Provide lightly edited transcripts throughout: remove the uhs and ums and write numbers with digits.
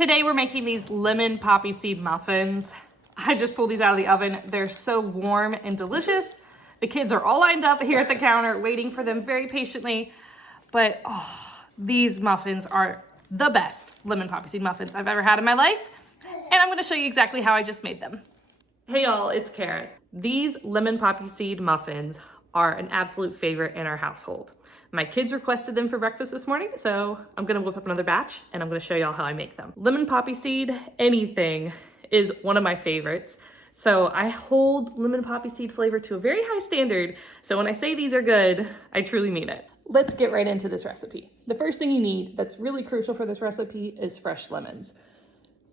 Today we're making these lemon poppy seed muffins. I just pulled these out of the oven. They're so warm and delicious. The kids are all lined up here at the counter waiting for them very patiently. But these muffins are the best lemon poppy seed muffins I've ever had in my life. And I'm gonna show you exactly how I just made them. Hey y'all, it's Cara. These lemon poppy seed muffins are an absolute favorite in our household. My kids requested them for breakfast this morning, so I'm gonna whip up another batch and I'm gonna show y'all how I make them. Lemon poppy seed, anything, is one of my favorites. So I hold lemon poppy seed flavor to a very high standard. So when I say these are good, I truly mean it. Let's get right into this recipe. The first thing you need that's really crucial for this recipe is fresh lemons.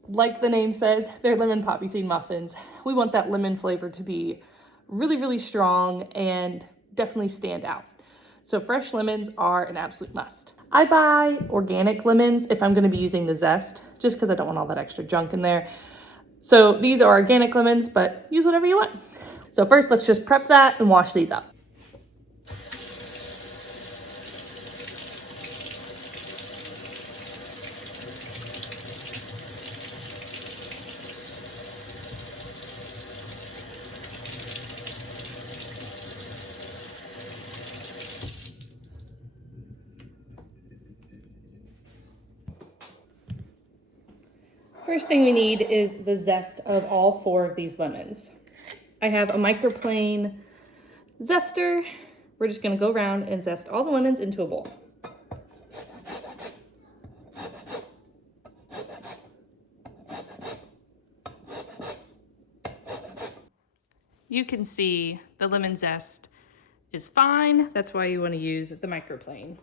Like the name says, they're lemon poppy seed muffins. We want that lemon flavor to be really, really strong and definitely stand out. So fresh lemons are an absolute must. I buy organic lemons if I'm gonna be using the zest, just because I don't want all that extra junk in there. So these are organic lemons, but use whatever you want. So first, let's just prep that and wash these up. First thing we need is the zest of all 4 of these lemons. I have a microplane zester. We're just gonna go around and zest all the lemons into a bowl. You can see the lemon zest is fine. That's why you wanna use the microplane.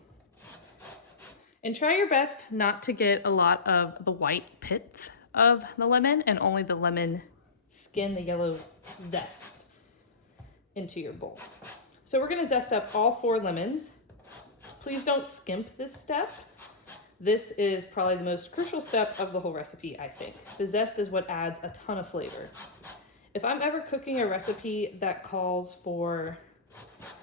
And try your best not to get a lot of the white pith of the lemon and only the lemon skin, the yellow zest, into your bowl. So we're gonna zest up all 4 lemons. Please don't skimp this step. This is probably the most crucial step of the whole recipe, I think. The zest is what adds a ton of flavor. If I'm ever cooking a recipe that calls for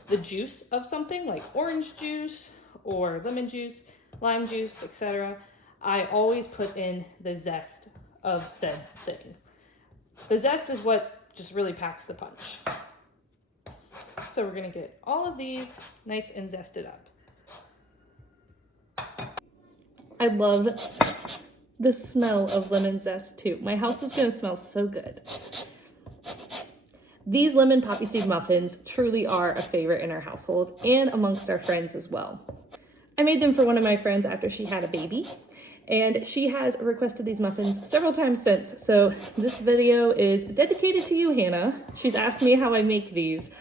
the juice of something like orange juice or lemon juice, lime juice, etc., I always put in the zest of said thing. The zest is what just really packs the punch. So we're gonna get all of these nice and zested up. I love the smell of lemon zest too. My house is gonna smell so good. These lemon poppy seed muffins truly are a favorite in our household and amongst our friends as well. I made them for one of my friends after she had a baby, and she has requested these muffins several times since. So this video is dedicated to you, Hannah. She's asked me how I make these.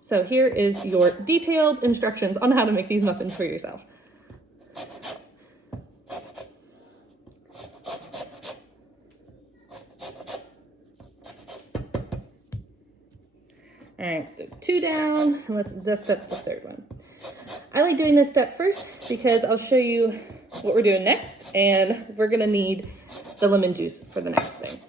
So here is your detailed instructions on how to make these muffins for yourself. All right, so 2 down, and let's zest up the 3rd one. I like doing this step first because I'll show you what we're doing next, and we're gonna need the lemon juice for the next thing.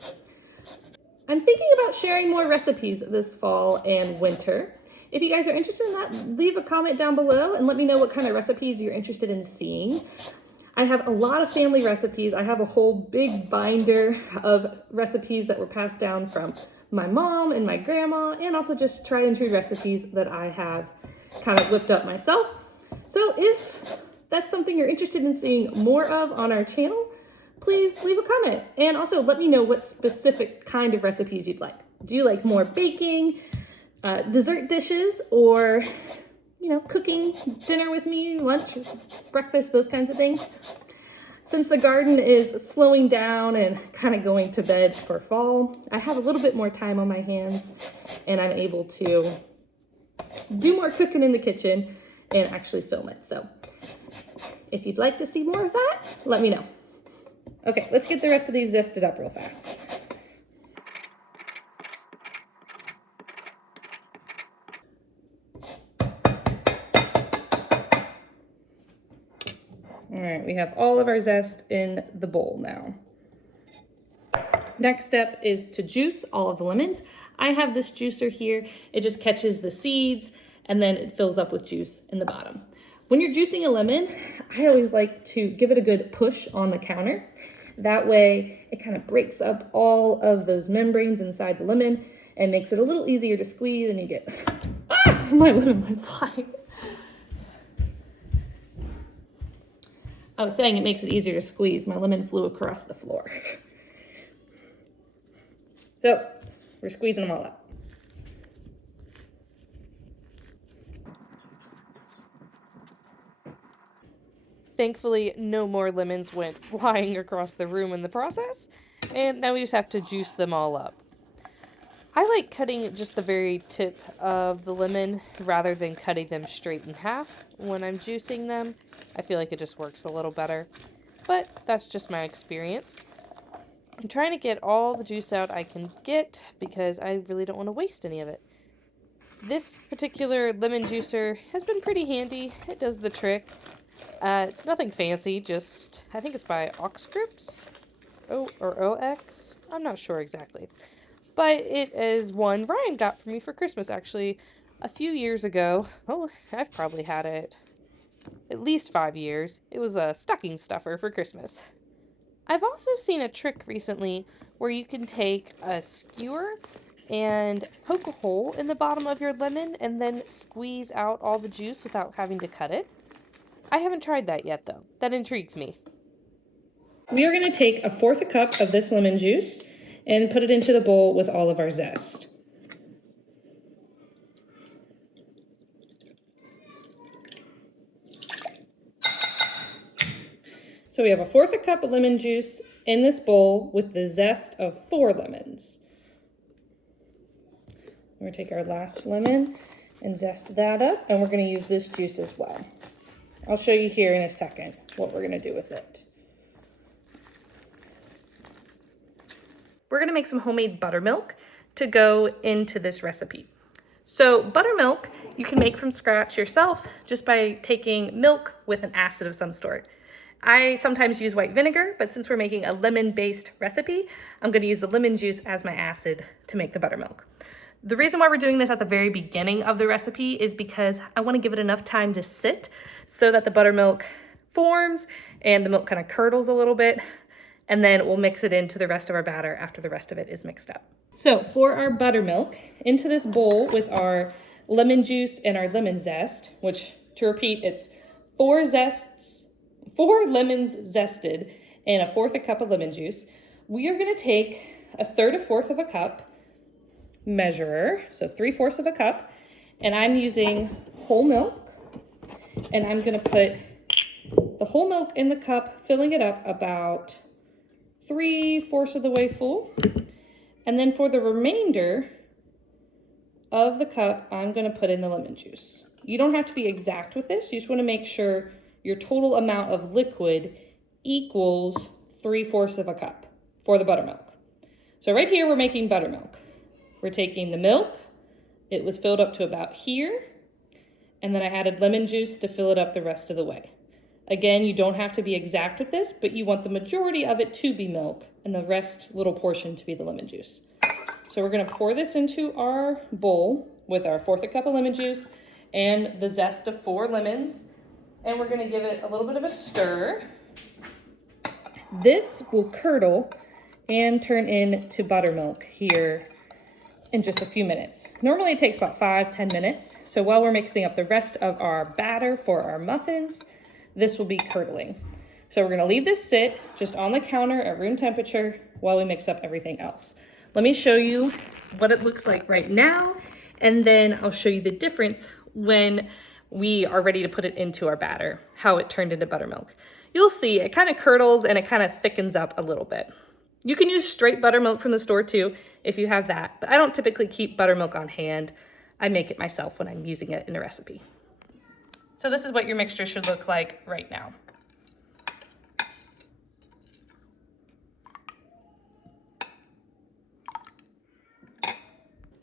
I'm thinking about sharing more recipes this fall and winter. If you guys are interested in that, leave a comment down below and let me know what kind of recipes you're interested in seeing. I have a lot of family recipes. I have a whole big binder of recipes that were passed down from my mom and my grandma, and also just tried and true recipes that I have kind of whipped up myself. So if that's something you're interested in seeing more of on our channel, please leave a comment. And also let me know what specific kind of recipes you'd like. Do you like more baking, dessert dishes, or, you know, cooking dinner with me, lunch, breakfast, those kinds of things? Since the garden is slowing down and kind of going to bed for fall, I have a little bit more time on my hands and I'm able to do more cooking in the kitchen and actually film it. So if you'd like to see more of that, let me know. Okay, let's get the rest of these zested up real fast. All right, we have all of our zest in the bowl now. Next step is to juice all of the lemons. I have this juicer here. It just catches the seeds and then it fills up with juice in the bottom. When you're juicing a lemon, I always like to give it a good push on the counter. That way it kind of breaks up all of those membranes inside the lemon and makes it a little easier to squeeze, and you get, my lemon went flying. I was saying it makes it easier to squeeze. My lemon flew across the floor. So we're squeezing them all up. Thankfully, no more lemons went flying across the room in the process, and now we just have to juice them all up. I like cutting just the very tip of the lemon rather than cutting them straight in half when I'm juicing them. I feel like it just works a little better, but that's just my experience. I'm trying to get all the juice out I can get because I really don't want to waste any of it. This particular lemon juicer has been pretty handy. It does the trick. It's nothing fancy, just, I think it's by Oxcrips, or OX, I'm not sure exactly. But it is one Ryan got for me for Christmas, actually, a few years ago. Oh, I've probably had it at least 5 years. It was a stocking stuffer for Christmas. I've also seen a trick recently where you can take a skewer and poke a hole in the bottom of your lemon and then squeeze out all the juice without having to cut it. I haven't tried that yet, though. That intrigues me. We are going to take 1/4 cup of this lemon juice and put it into the bowl with all of our zest. So we have 1/4 cup of lemon juice in this bowl with the zest of 4 lemons. We're going to take our last lemon and zest that up, and we're going to use this juice as well. I'll show you here in a second what we're going to do with it. We're going to make some homemade buttermilk to go into this recipe. So buttermilk you can make from scratch yourself just by taking milk with an acid of some sort. I sometimes use white vinegar, but since we're making a lemon-based recipe, I'm going to use the lemon juice as my acid to make the buttermilk. The reason why we're doing this at the very beginning of the recipe is because I want to give it enough time to sit so that the buttermilk forms and the milk kind of curdles a little bit, and then we'll mix it into the rest of our batter after the rest of it is mixed up. So for our buttermilk, into this bowl with our lemon juice and our lemon zest, which, to repeat, it's 4 lemons zested and 1/4 cup of lemon juice, we are going to take 1/3 to 1/4 of a cup measurer, so 3/4 of a cup, and I'm using whole milk, and I'm going to put the whole milk in the cup, filling it up about 3/4 of the way full. And then for the remainder of the cup, I'm going to put in the lemon juice. You don't have to be exact with this. You just want to make sure your total amount of liquid equals 3/4 of a cup for the buttermilk. So right here, we're making buttermilk. We're taking the milk. It was filled up to about here. And then I added lemon juice to fill it up the rest of the way. Again, you don't have to be exact with this, but you want the majority of it to be milk and the rest little portion to be the lemon juice. So we're going to pour this into our bowl with our 1/4 cup of lemon juice and the zest of 4 lemons. And we're going to give it a little bit of a stir. This will curdle and turn into buttermilk here in just a few minutes. Normally it takes about 5-10 minutes. So while we're mixing up the rest of our batter for our muffins, this will be curdling. So we're going to leave this sit just on the counter at room temperature while we mix up everything else. Let me show you what it looks like right now, and then I'll show you the difference when we are ready to put it into our batter, how it turned into buttermilk. You'll see it kind of curdles and it kind of thickens up a little bit. You can use straight buttermilk from the store too, if you have that, but I don't typically keep buttermilk on hand. I make it myself when I'm using it in a recipe. So this is what your mixture should look like right now.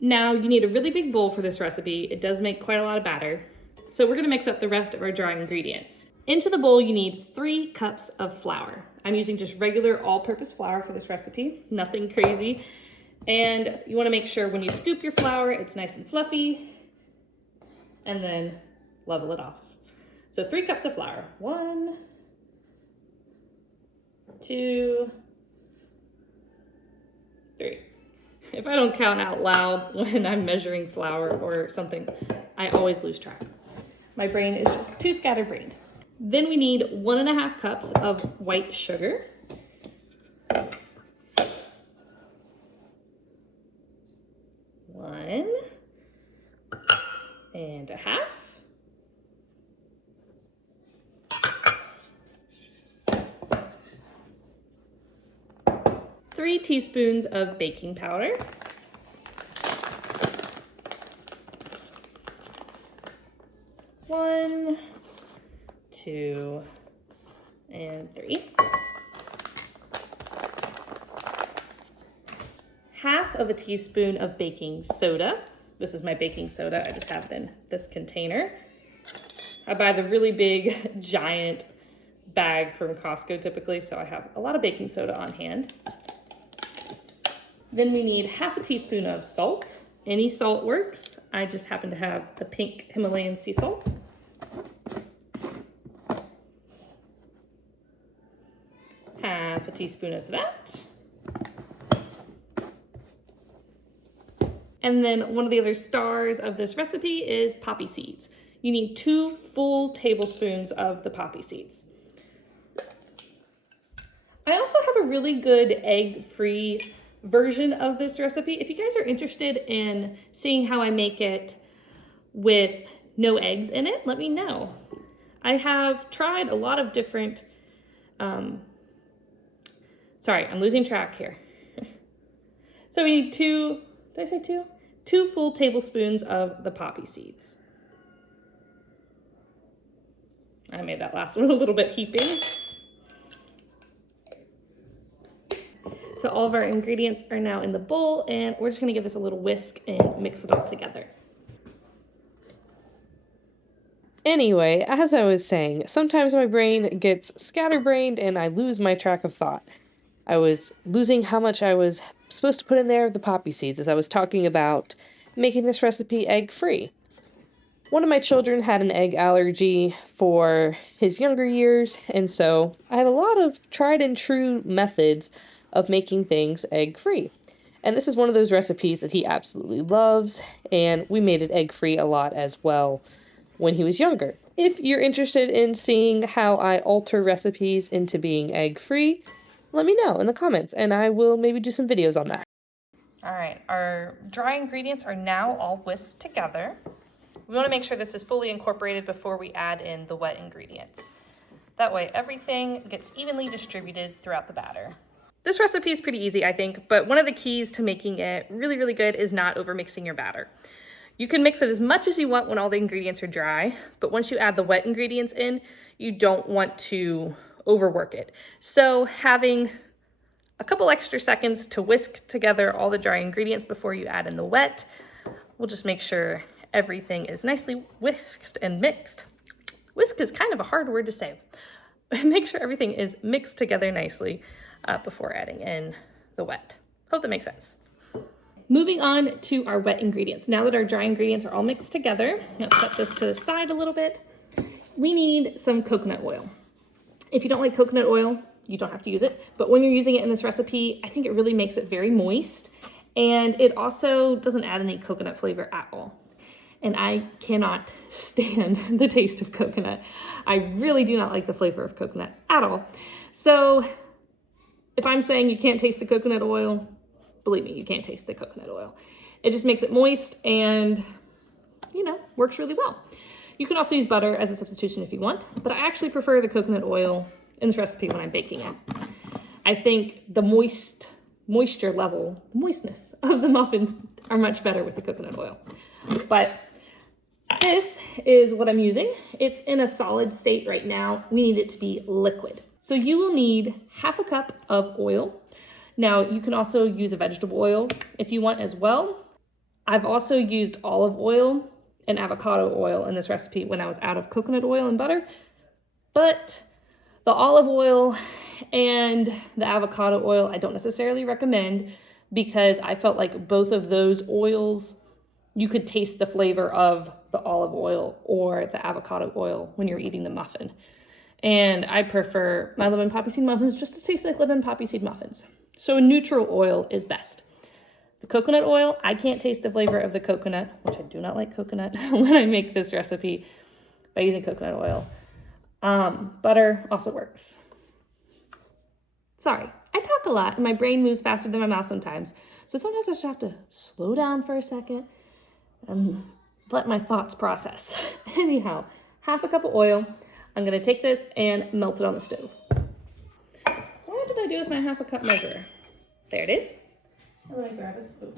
Now you need a really big bowl for this recipe. It does make quite a lot of batter. So we're gonna mix up the rest of our dry ingredients. Into the bowl, you need 3 cups of flour. I'm using just regular all-purpose flour for this recipe, nothing crazy. And you wanna make sure when you scoop your flour, it's nice and fluffy, and then level it off. So 3 cups of flour. 1, 2, If I don't count out loud when I'm measuring flour or something, I always lose track. My brain is just too scatterbrained. Then we need 1.5 cups of white sugar. One and a half. 3 teaspoons of baking powder. 1, 2, and 3. Half of a teaspoon of baking soda. This is my baking soda. I just have it in this container. I buy the really big, giant bag from Costco typically, so I have a lot of baking soda on hand. Then we need half a teaspoon of salt. Any salt works. I just happen to have the pink Himalayan sea salt. Half a teaspoon of that. And then one of the other stars of this recipe is poppy seeds. You need 2 full tablespoons of the poppy seeds. I also have a really good egg-free version of this recipe. If you guys are interested in seeing how I make it with no eggs in it, let me know. I have tried a lot of different, sorry, I'm losing track here. So we need 2, did I say 2? 2 full tablespoons of the poppy seeds. I made that last one a little bit heaping. So all of our ingredients are now in the bowl, and we're just gonna give this a little whisk and mix it all together. Anyway, as I was saying, sometimes my brain gets scatterbrained and I lose my track of thought. I was losing how much I was supposed to put in there of the poppy seeds as I was talking about making this recipe egg-free. One of my children had an egg allergy for his younger years, and so I had a lot of tried and true methods of making things egg-free. And this is one of those recipes that he absolutely loves, and we made it egg-free a lot as well when he was younger. If you're interested in seeing how I alter recipes into being egg-free, let me know in the comments, and I will maybe do some videos on that. All right, our dry ingredients are now all whisked together. We want to make sure this is fully incorporated before we add in the wet ingredients. That way everything gets evenly distributed throughout the batter. This recipe is pretty easy, I think, but one of the keys to making it really, really good is not overmixing your batter. You can mix it as much as you want when all the ingredients are dry, but once you add the wet ingredients in, you don't want to overwork it. So having a couple extra seconds to whisk together all the dry ingredients before you add in the wet will just make sure everything is nicely whisked and mixed. Whisk is kind of a hard word to say. Make sure everything is mixed together nicely before adding in the wet. Hope that makes sense. Moving on to our wet ingredients. Now that our dry ingredients are all mixed together, let's set this to the side a little bit. We need some coconut oil. If you don't like coconut oil, you don't have to use it, but when you're using it in this recipe, I think it really makes it very moist, and it also doesn't add any coconut flavor at all. And I cannot stand the taste of coconut. I really do not like the flavor of coconut at all. So if I'm saying you can't taste the coconut oil, believe me, you can't taste the coconut oil. It just makes it moist and, you know, works really well. You can also use butter as a substitution if you want, but I actually prefer the coconut oil in this recipe when I'm baking it. I think the moisture level, the moistness of the muffins are much better with the coconut oil. But this is what I'm using. It's in a solid state right now. We need it to be liquid. So you will need half a cup of oil. Now you can also use a vegetable oil if you want as well. I've also used olive oil and avocado oil in this recipe when I was out of coconut oil and butter, but the olive oil and the avocado oil I don't necessarily recommend because I felt like both of those oils, you could taste the flavor of the olive oil or the avocado oil when you're eating the muffin. And I prefer my lemon poppy seed muffins just to taste like lemon poppy seed muffins. So a neutral oil is best. The coconut oil, I can't taste the flavor of the coconut, which I do not like coconut when I make this recipe by using coconut oil. Butter also works. Sorry, I talk a lot and my brain moves faster than my mouth sometimes. So sometimes I just have to slow down for a second and let my thoughts process. Anyhow, half a cup of oil. I'm gonna take this and melt it on the stove. What did I do with my half a cup measure? There it is. Let me grab a spoon.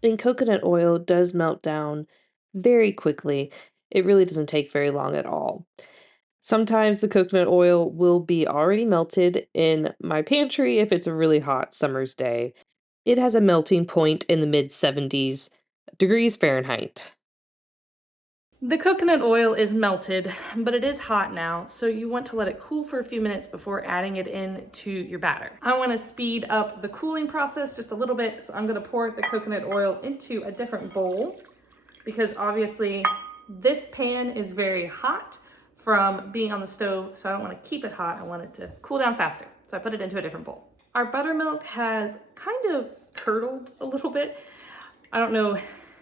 And coconut oil does melt down very quickly. It really doesn't take very long at all. Sometimes the coconut oil will be already melted in my pantry if it's a really hot summer's day. It has a melting point in the mid 70s degrees Fahrenheit. The coconut oil is melted, but it is hot now, so you want to let it cool for a few minutes before adding it into your batter. I want to speed up the cooling process just a little bit, so I'm going to pour the coconut oil into a different bowl because obviously this pan is very hot from being on the stove, so I don't want to keep it hot. I want it to cool down faster, so I put it into a different bowl. Our buttermilk has kind of curdled a little bit. I don't know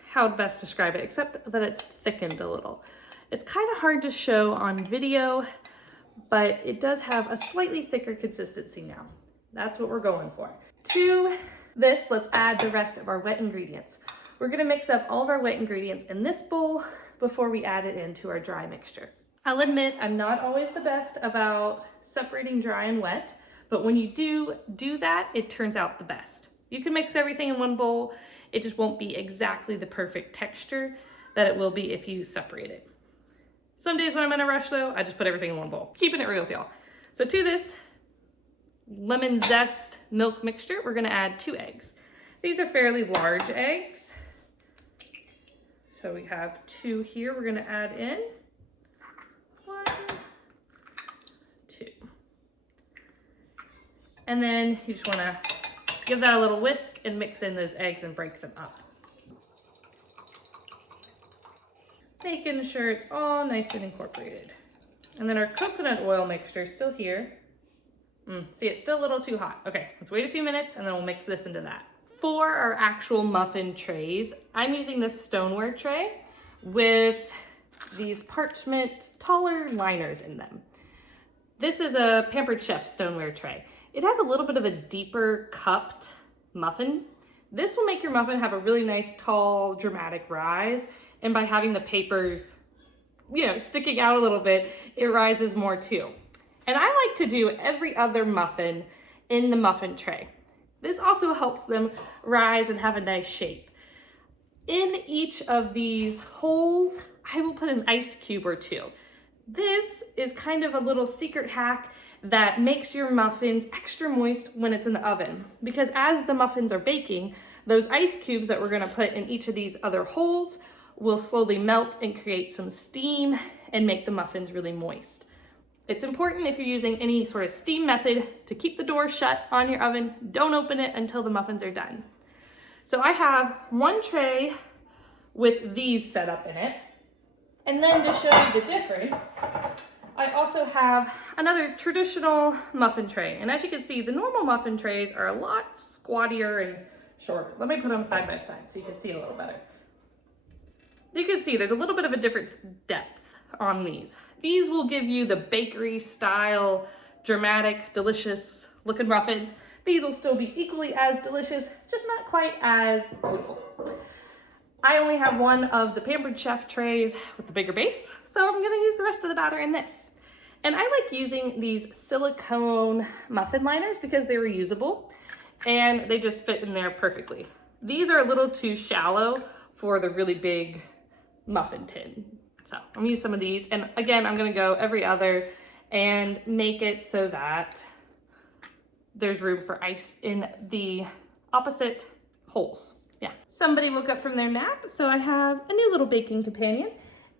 how to best describe it, except that it's thickened a little. It's kind of hard to show on video, but it does have a slightly thicker consistency now. That's what we're going for. To this, let's add the rest of our wet ingredients. We're gonna mix up all of our wet ingredients in this bowl before we add it into our dry mixture. I'll admit I'm not always the best about separating dry and wet, but when you do that, it turns out the best. You can mix everything in one bowl. It just won't be exactly the perfect texture that it will be if you separate it. Some days when I'm in a rush though, I just put everything in one bowl. Keeping it real with y'all. So to this lemon zest milk mixture, we're gonna add 2 eggs. These are fairly large eggs. So we have 2 here we're gonna add in. 1, 2. And then you just wanna give that a little whisk and mix in those eggs and break them up. Making sure it's all nice and incorporated. And then our coconut oil mixture is still here. See, it's still a little too hot. Okay, let's wait a few minutes and then we'll mix this into that. For our actual muffin trays, I'm using this stoneware tray with these parchment taller liners in them. This is a Pampered Chef stoneware tray. It has a little bit of a deeper cupped muffin. This will make your muffin have a really nice, tall, dramatic rise. And by having the papers, sticking out a little bit, it rises more too. And I like to do every other muffin in the muffin tray. This also helps them rise and have a nice shape. In each of these holes, I will put an ice cube or 2. This is kind of a little secret hack that makes your muffins extra moist when it's in the oven. Because as the muffins are baking, those ice cubes that we're gonna put in each of these other holes will slowly melt and create some steam and make the muffins really moist. It's important if you're using any sort of steam method to keep the door shut on your oven. Don't open it until the muffins are done. So I have 1 tray with these set up in it. And then to show you the difference, I also have another traditional muffin tray. And as you can see, the normal muffin trays are a lot squattier and shorter. Let me put them side by side so you can see a little better. You can see there's a little bit of a different depth on these. These will give you the bakery style, dramatic, delicious looking muffins. These will still be equally as delicious, just not quite as beautiful. I only have one of the Pampered Chef trays with the bigger base, so I'm gonna use the rest of the batter in this. And I like using these silicone muffin liners because they're reusable and they just fit in there perfectly. These are a little too shallow for the really big muffin tin. So I'm gonna use some of these. And again, I'm gonna go every other and make it so that there's room for ice in the opposite holes. Yeah. Somebody woke up from their nap, so I have a new little baking companion,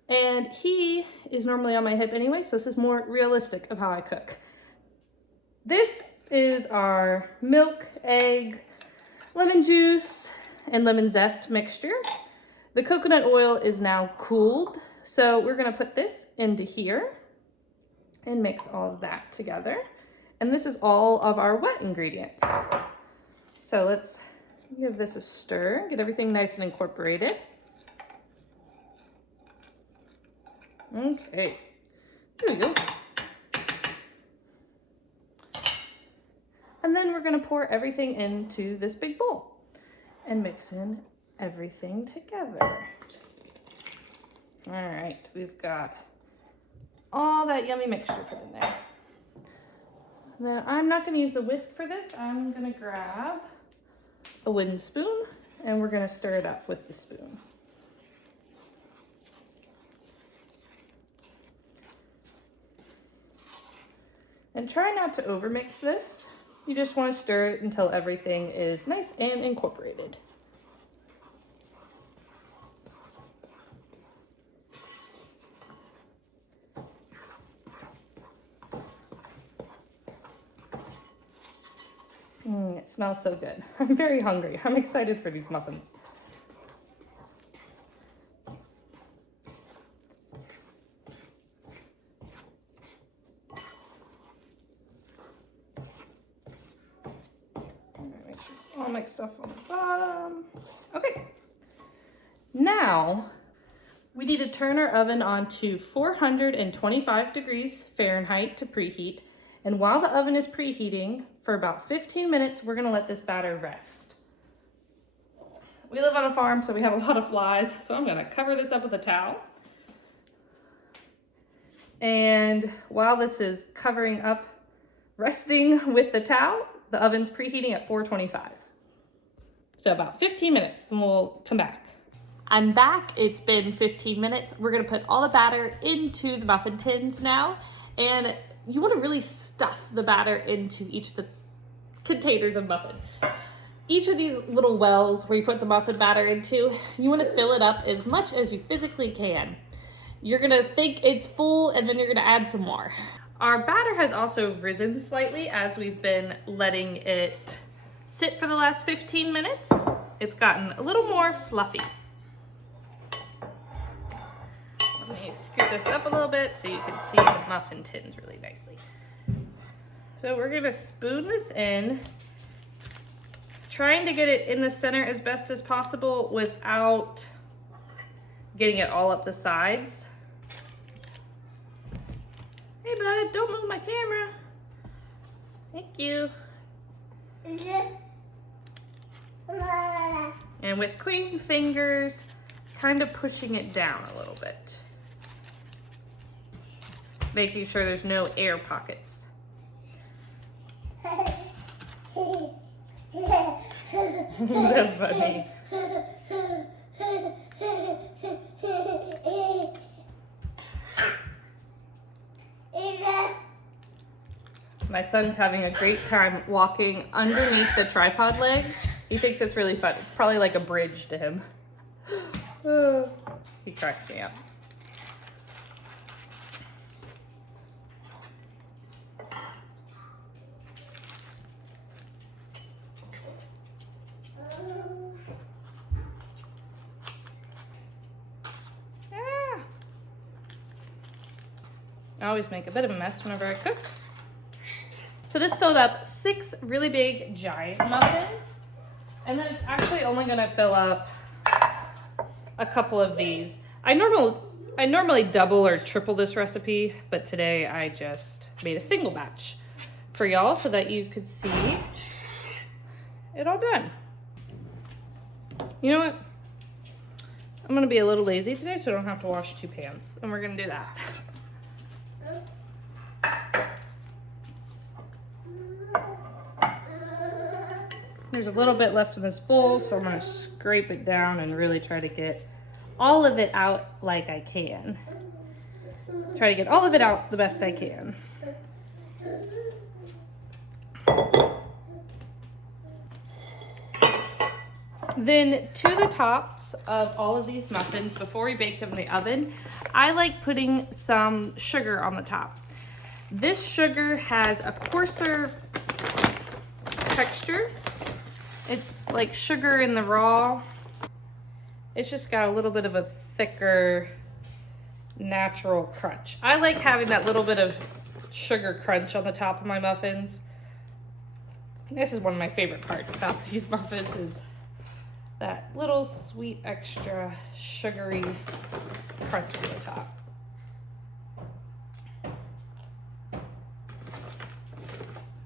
and he is normally on my hip anyway, so this is more realistic of how I cook. This is our milk, egg, lemon juice, and lemon zest mixture. The coconut oil is now cooled, so we're gonna put this into here and mix all of that together. And this is all of our wet ingredients. So let's give this a stir, get everything nice and incorporated. Okay, there we go. And then we're gonna pour everything into this big bowl and mix in everything together. All right, we've got all that yummy mixture put in there. And then I'm not gonna use the whisk for this. I'm gonna grab a wooden spoon and we're gonna stir it up with the spoon. And try not to overmix this. You just want to stir it until everything is nice and incorporated. It smells so good. I'm very hungry. I'm excited for these muffins. Make sure it's all mixed up on the bottom. Okay. Now, we need to turn our oven on to 425 degrees Fahrenheit to preheat. And while the oven is preheating, for about 15 minutes, we're gonna let this batter rest. We live on a farm, so we have a lot of flies, so I'm gonna cover this up with a towel. And while this is covering up, resting with the towel, the oven's preheating at 425. So about 15 minutes, then we'll come back. I'm back, it's been 15 minutes. We're gonna put all the batter into the muffin tins now, and you wanna really stuff the batter into each of the containers of muffin. Each of these little wells where you put the muffin batter into, you wanna fill it up as much as you physically can. You're gonna think it's full and then you're gonna add some more. Our batter has also risen slightly as we've been letting it sit for the last 15 minutes. It's gotten a little more fluffy. Let me scoot this up a little bit so you can see the muffin tins really nicely. So we're gonna spoon this in, trying to get it in the center as best as possible without getting it all up the sides. Hey bud, don't move my camera. Thank you. And with clean fingers, kind of pushing it down a little bit. Making sure there's no air pockets. Isn't that funny? My son's having a great time walking underneath the tripod legs. He thinks it's really fun. It's probably like a bridge to him. He cracks me up. I always make a bit of a mess whenever I cook. So this filled up 6 really big giant muffins, and then it's actually only gonna fill up a couple of these. I normally double or triple this recipe, but today I just made a single batch for y'all so that you could see it all done. You know what? I'm gonna be a little lazy today so I don't have to wash 2 pans, and we're gonna do that. There's a little bit left in this bowl, so I'm gonna scrape it down and really try to get all of it out like I can. Try to get all of it out the best I can. Then to the tops of all of these muffins, before we bake them in the oven, I like putting some sugar on the top. This sugar has a coarser texture. It's like sugar in the raw. It's just got a little bit of a thicker, natural crunch. I like having that little bit of sugar crunch on the top of my muffins. This is one of my favorite parts about these muffins, is that little sweet extra sugary crunch on the top.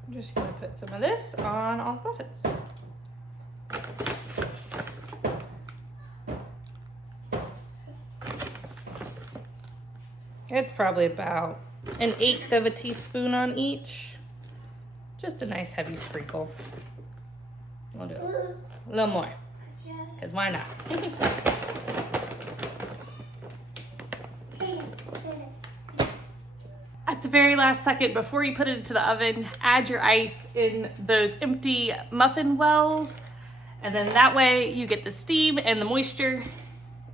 I'm just gonna put some of this on all the muffins. It's probably about 1/8 of a teaspoon on each. Just a nice heavy sprinkle. We'll do a little more, because why not? At the very last second, before you put it into the oven, add your ice in those empty muffin wells, and then that way you get the steam and the moisture,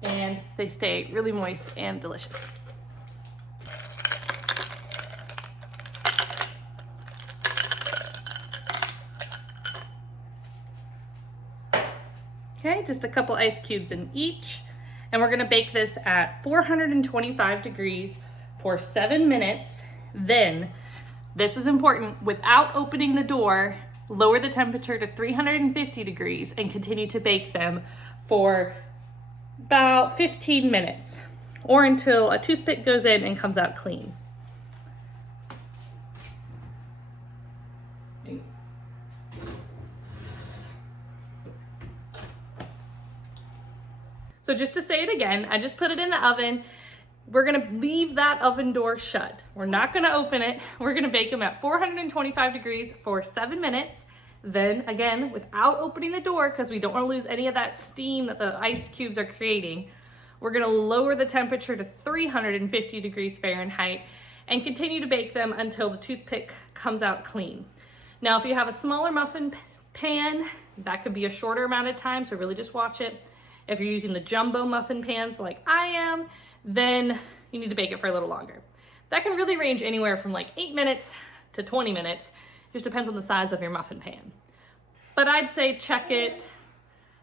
and they stay really moist and delicious. Okay, just a couple ice cubes in each. And we're gonna bake this at 425 degrees for 7 minutes. Then, this is important, without opening the door, lower the temperature to 350 degrees and continue to bake them for about 15 minutes, or until a toothpick goes in and comes out clean. So just to say it again, I just put it in the oven. We're gonna leave that oven door shut. We're not gonna open it. We're gonna bake them at 425 degrees for 7 minutes. Then again, without opening the door, because we don't wanna lose any of that steam that the ice cubes are creating, we're gonna lower the temperature to 350 degrees Fahrenheit and continue to bake them until the toothpick comes out clean. Now, if you have a smaller muffin pan, that could be a shorter amount of time, so really just watch it. If you're using the jumbo muffin pans like I am, then you need to bake it for a little longer. That can really range anywhere from like 8 minutes to 20 minutes. Just depends on the size of your muffin pan. But I'd say check it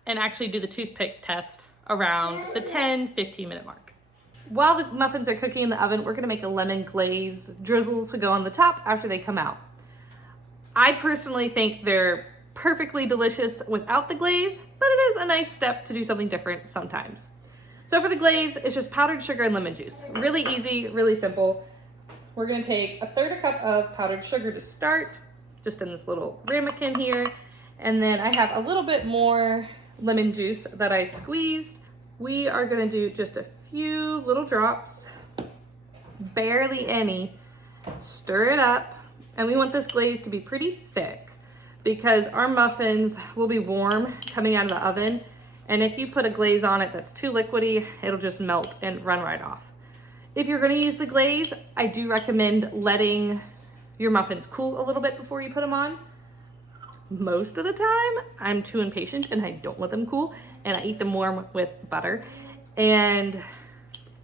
and actually do the toothpick test around the 10-15 minute mark. While the muffins are cooking in the oven, we're gonna make a lemon glaze drizzle to go on the top after they come out. I personally think they're perfectly delicious without the glaze, but it is a nice step to do something different sometimes. So for the glaze, it's just powdered sugar and lemon juice. Really easy, really simple. We're gonna take 1/3 cup of powdered sugar to start, just in this little ramekin here. And then I have a little bit more lemon juice that I squeezed. We are gonna do just a few little drops, barely any. Stir it up, and we want this glaze to be pretty thick, because our muffins will be warm coming out of the oven. And if you put a glaze on it that's too liquidy, it'll just melt and run right off. If you're gonna use the glaze, I do recommend letting your muffins cool a little bit before you put them on. Most of the time, I'm too impatient and I don't let them cool, and I eat them warm with butter, and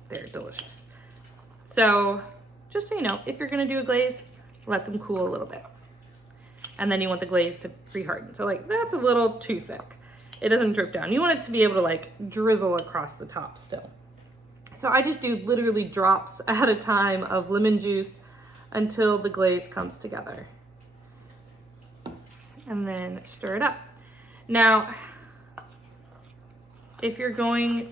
they're delicious. So just so you know, if you're gonna do a glaze, let them cool a little bit. And then you want the glaze to pre-harden. So like, that's a little too thick. It doesn't drip down. You want it to be able to like drizzle across the top still. So I just do literally drops at a time of lemon juice until the glaze comes together. And then stir it up. Now, if you're going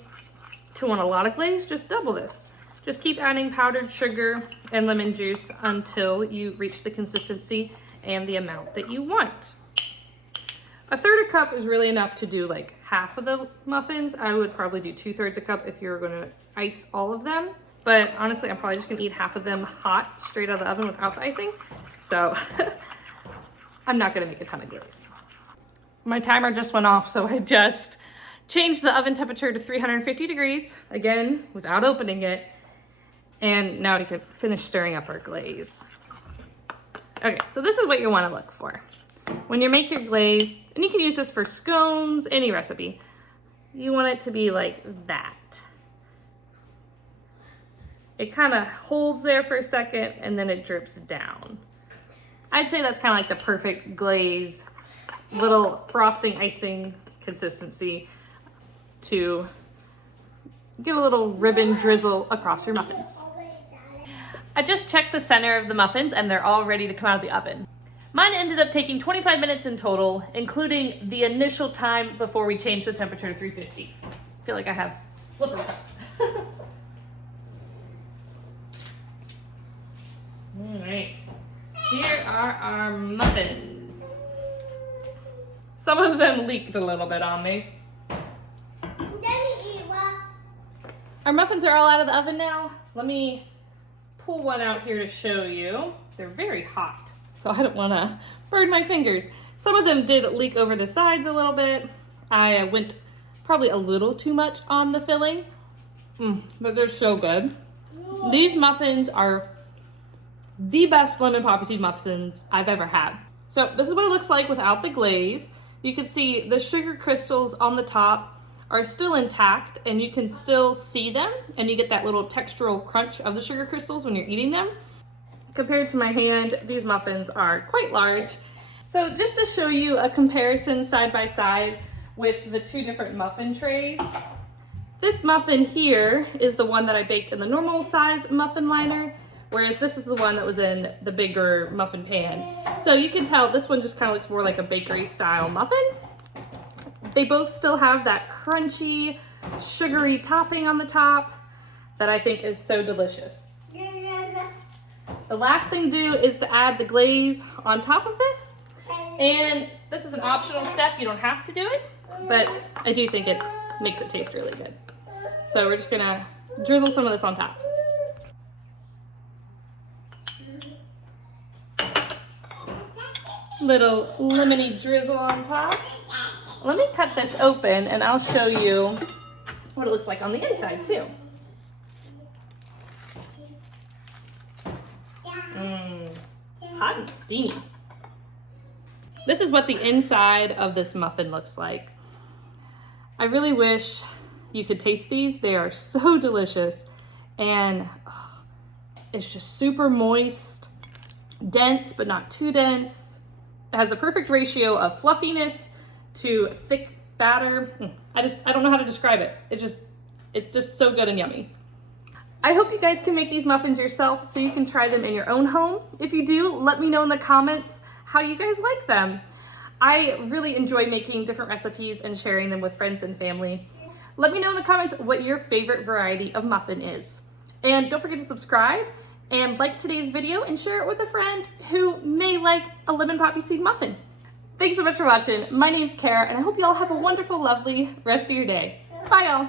to want a lot of glaze, just double this. Just keep adding powdered sugar and lemon juice until you reach the consistency and the amount that you want. 1/3 cup is really enough to do like half of the muffins. I would probably do 2/3 a cup if you're gonna ice all of them. But honestly, I'm probably just gonna eat half of them hot, straight out of the oven without the icing. So I'm not gonna make a ton of glaze. My timer just went off, so I just changed the oven temperature to 350 degrees, again, without opening it. And now we can finish stirring up our glaze. Okay, so this is what you want to look for. When you make your glaze, and you can use this for scones, any recipe, you want it to be like that. It kind of holds there for a second and then it drips down. I'd say that's kind of like the perfect glaze, little frosting icing consistency to get a little ribbon drizzle across your muffins. I just checked the center of the muffins and they're all ready to come out of the oven. Mine ended up taking 25 minutes in total, including the initial time before we changed the temperature to 350. I feel like I have flippers. All right, here are our muffins. Some of them leaked a little bit on me. Our muffins are all out of the oven now. Let me pull one out here to show you. They're very hot, so I don't want to burn my fingers. Some of them did leak over the sides a little bit. I went probably a little too much on the filling, but they're so good. These muffins are the best lemon poppy seed muffins I've ever had. So this is what it looks like without the glaze. You can see the sugar crystals on the top are still intact and you can still see them, and you get that little textural crunch of the sugar crystals when you're eating them. Compared to my hand, these muffins are quite large. So just to show you a comparison side by side with the two different muffin trays, this muffin here is the one that I baked in the normal size muffin liner, whereas this is the one that was in the bigger muffin pan. So you can tell this one just kind of looks more like a bakery style muffin. They both still have that crunchy, sugary topping on the top that I think is so delicious. The last thing to do is to add the glaze on top of this. And this is an optional step, you don't have to do it, but I do think it makes it taste really good. So we're just gonna drizzle some of this on top. Little lemony drizzle on top. Let me cut this open and I'll show you what it looks like on the inside too. Hot and steamy. This is what the inside of this muffin looks like. I really wish you could taste these. They are so delicious, and it's just super moist, dense but not too dense. It has a perfect ratio of fluffiness to thick batter. I don't know how to describe it. It's just so good and yummy. I hope you guys can make these muffins yourself so you can try them in your own home. If you do, let me know in the comments how you guys like them. I really enjoy making different recipes and sharing them with friends and family. Let me know in the comments what your favorite variety of muffin is. And don't forget to subscribe and like today's video and share it with a friend who may like a lemon poppy seed muffin. Thanks so much for watching. My name's Cara, and I hope you all have a wonderful, lovely rest of your day. Bye, y'all.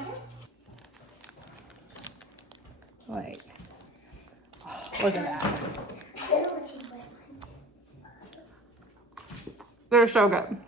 Like, oh, look at that. They're so good.